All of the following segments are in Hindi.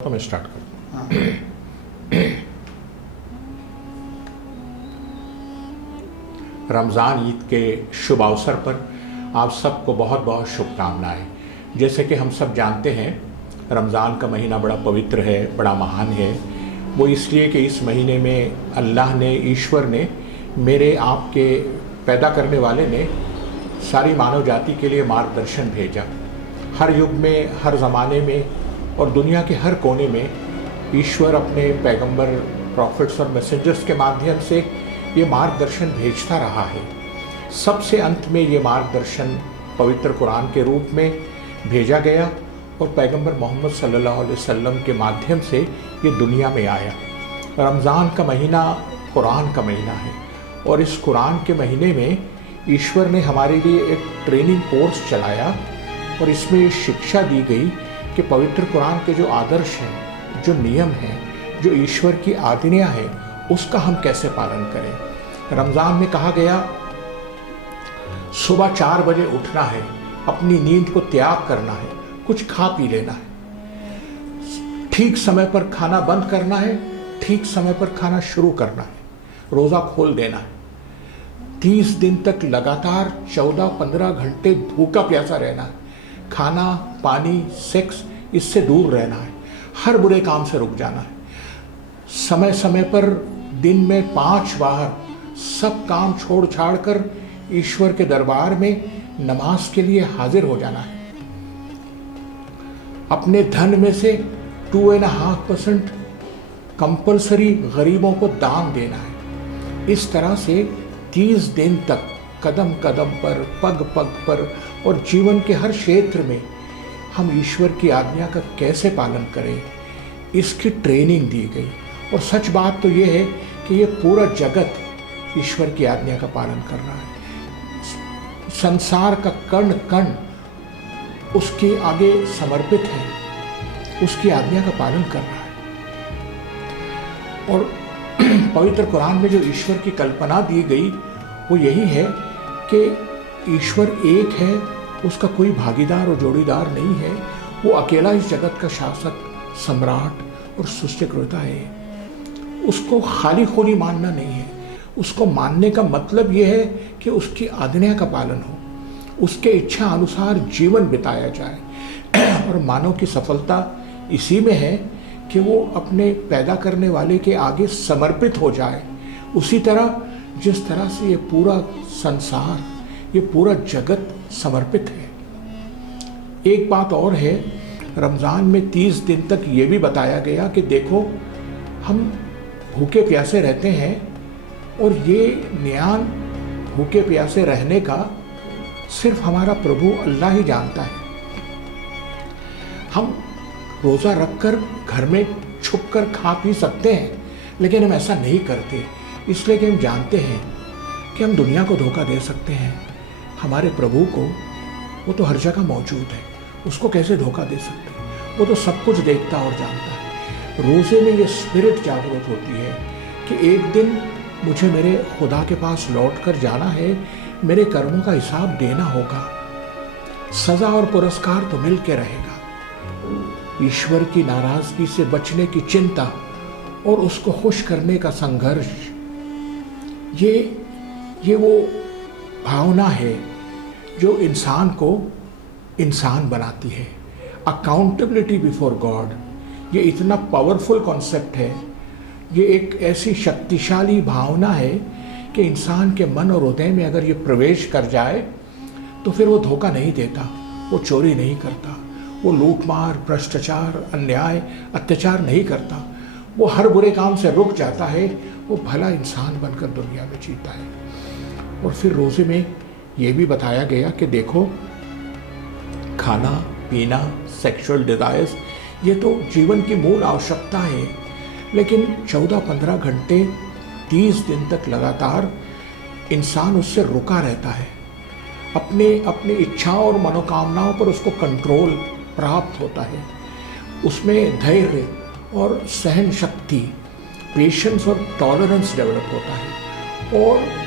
तो मैं स्टार्ट करता हूँ। रमज़ान ईद के शुभ अवसर पर आप सबको बहुत बहुत शुभकामनाएं। जैसे कि हम सब जानते हैं, रमज़ान का महीना बड़ा पवित्र है, बड़ा महान है। वो इसलिए कि इस महीने में अल्लाह ने, ईश्वर ने, मेरे आपके पैदा करने वाले ने सारी मानव जाति के लिए मार्गदर्शन भेजा। हर युग में, हर ज़माने में और दुनिया के हर कोने में ईश्वर अपने पैगंबर, प्रॉफिट्स और मैसेंजर्स के माध्यम से ये मार्गदर्शन भेजता रहा है। सबसे अंत में ये मार्गदर्शन पवित्र कुरान के रूप में भेजा गया और पैगंबर मोहम्मद सल्लल्लाहु अलैहि वसल्लम के माध्यम से ये दुनिया में आया। रमज़ान का महीना कुरान का महीना है और इस कुरान के महीने में ईश्वर ने हमारे लिए एक ट्रेनिंग कोर्स चलाया और इसमें ये शिक्षा दी गई कि पवित्र कुरान के जो आदर्श हैं, जो नियम हैं, जो ईश्वर की आज्ञाएं हैं, उसका हम कैसे पालन करें। रमज़ान में कहा गया सुबह 4 बजे उठना है, अपनी नींद को त्याग करना है, कुछ खा पी लेना है, ठीक समय पर खाना बंद करना है, ठीक समय पर खाना शुरू करना है, रोज़ा खोल देना है, 30 दिन तक लगातार 14-15 घंटे भूखा प्यासा रहना है, खाना, पानी, सेक्स इससे दूर रहना है, हर बुरे काम से रुक जाना है, समय समय पर दिन में 5 बार सब काम छोड़ छाड़ कर ईश्वर के दरबार में नमाज के लिए हाजिर हो जाना है। अपने धन में से 2.5% कंपल्सरी गरीबों को दान देना है। इस तरह से 30 दिन तक कदम कदम पर, पग पग पर और जीवन के हर क्षेत्र में हम ईश्वर की आज्ञा का कैसे पालन करें, इसकी ट्रेनिंग दी गई। और सच बात तो ये है कि ये पूरा जगत ईश्वर की आज्ञा का पालन कर रहा है। संसार का कण कण उसके आगे समर्पित है, उसकी आज्ञा का पालन कर रहा है। और पवित्र कुरान में जो ईश्वर की कल्पना दी गई वो यही है कि ईश्वर एक है, उसका कोई भागीदार और जोड़ीदार नहीं है। वो अकेला इस जगत का शासक, सम्राट और सृष्टिकर्ता है। उसको खाली खोली मानना नहीं है। उसको मानने का मतलब ये है कि उसकी आज्ञा का पालन हो, उसके इच्छा अनुसार जीवन बिताया जाए। और मानव की सफलता इसी में है कि वो अपने पैदा करने वाले के आगे समर्पित हो जाए, उसी तरह जिस तरह से ये पूरा संसार, ये पूरा जगत समर्पित है। एक बात और है, रमज़ान में 30 दिन तक ये भी बताया गया कि देखो, हम भूखे प्यासे रहते हैं और ये ज्ञान भूखे प्यासे रहने का सिर्फ हमारा प्रभु अल्लाह ही जानता है। हम रोज़ा रखकर घर में छुपकर खा पी सकते हैं, लेकिन हम ऐसा नहीं करते, इसलिए कि हम जानते हैं कि हम दुनिया को धोखा दे सकते हैं। हमारे प्रभु को, वो तो हर जगह मौजूद है, उसको कैसे धोखा दे सकते हैं। वो तो सब कुछ देखता और जानता है। रोज़े में ये स्पिरिट जागरूक होती है कि एक दिन मुझे मेरे खुदा के पास लौट कर जाना है, मेरे कर्मों का हिसाब देना होगा, सज़ा और पुरस्कार तो मिल के रहेगा। ईश्वर की नाराज़गी से बचने की चिंता और उसको खुश करने का संघर्ष, ये वो भावना है जो इंसान को इंसान बनाती है। अकाउंटेबिलिटी बिफोर गॉड, ये इतना पावरफुल कॉन्सेप्ट है, ये एक ऐसी शक्तिशाली भावना है कि इंसान के मन और हृदय में अगर ये प्रवेश कर जाए तो फिर वो धोखा नहीं देता, वो चोरी नहीं करता, वो लूटमार, भ्रष्टाचार, अन्याय, अत्याचार नहीं करता, वो हर बुरे काम से रुक जाता है, वो भला इंसान बनकर दुनिया में जीता है। और फिर रोज़े में ये भी बताया गया कि देखो, खाना पीना, सेक्सुअल डिज़ायर्स, ये तो जीवन की मूल आवश्यकता है, लेकिन 14-15 घंटे 30 दिन तक लगातार इंसान उससे रुका रहता है। अपने इच्छाओं और मनोकामनाओं पर उसको कंट्रोल प्राप्त होता है, उसमें धैर्य और सहन शक्ति, पेशेंस और टॉलरेंस डेवलप होता है। और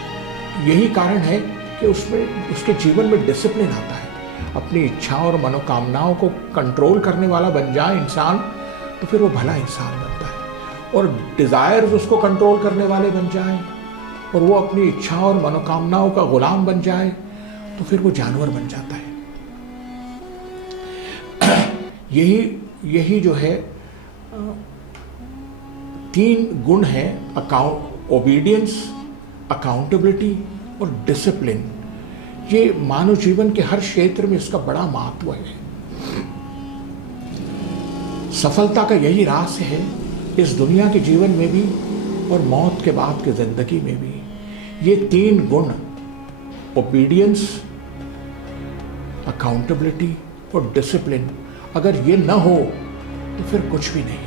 यही कारण है कि उसमें, उसके जीवन में डिसिप्लिन आता है। अपनी इच्छाओं और मनोकामनाओं को कंट्रोल करने वाला बन जाए इंसान, तो फिर वो भला इंसान बनता है। और डिज़ायर्स उसको कंट्रोल करने वाले बन जाएं और वो अपनी इच्छा और मनोकामनाओं का गुलाम बन जाए, तो फिर वो जानवर बन जाता है। यही जो है 3 गुण है, ओबीडियंस, अकाउंटेबिलिटी और डिसिप्लिन। ये मानव जीवन के हर क्षेत्र में इसका बड़ा महत्व है। सफलता का यही रहस्य है, इस दुनिया के जीवन में भी और मौत के बाद की जिंदगी में भी। ये 3 गुण, ओबीडियंस, अकाउंटेबिलिटी और डिसिप्लिन, अगर ये न हो तो फिर कुछ भी नहीं,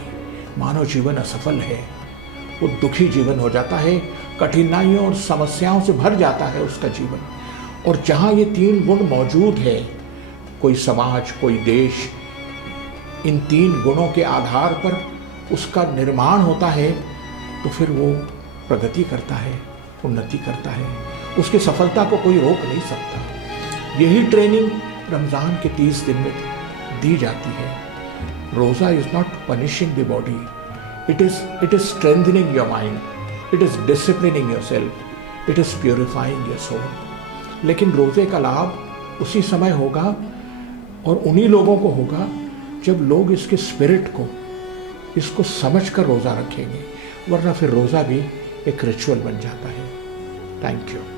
मानव जीवन असफल है। वो दुखी जीवन हो जाता है, कठिनाइयों और समस्याओं से भर जाता है उसका जीवन। और जहाँ ये 3 गुण मौजूद है, कोई समाज, कोई देश, इन 3 गुणों के आधार पर उसका निर्माण होता है, तो फिर वो प्रगति करता है, उन्नति करता है। उसकी सफलता को कोई रोक नहीं सकता। यही ट्रेनिंग रमज़ान के 30 दिन में दी जाती है। रोज़ा is not punishing the body, it is strengthening your mind, it is disciplining yourself, it is purifying your soul. लेकिन रोज़े का लाभ उसी समय होगा और उन्हीं लोगों को होगा जब लोग इसके स्पिरिट को, इसको समझकर रोज़ा रखेंगे, वरना फिर रोज़ा भी एक रिचुअल बन जाता है। Thank you.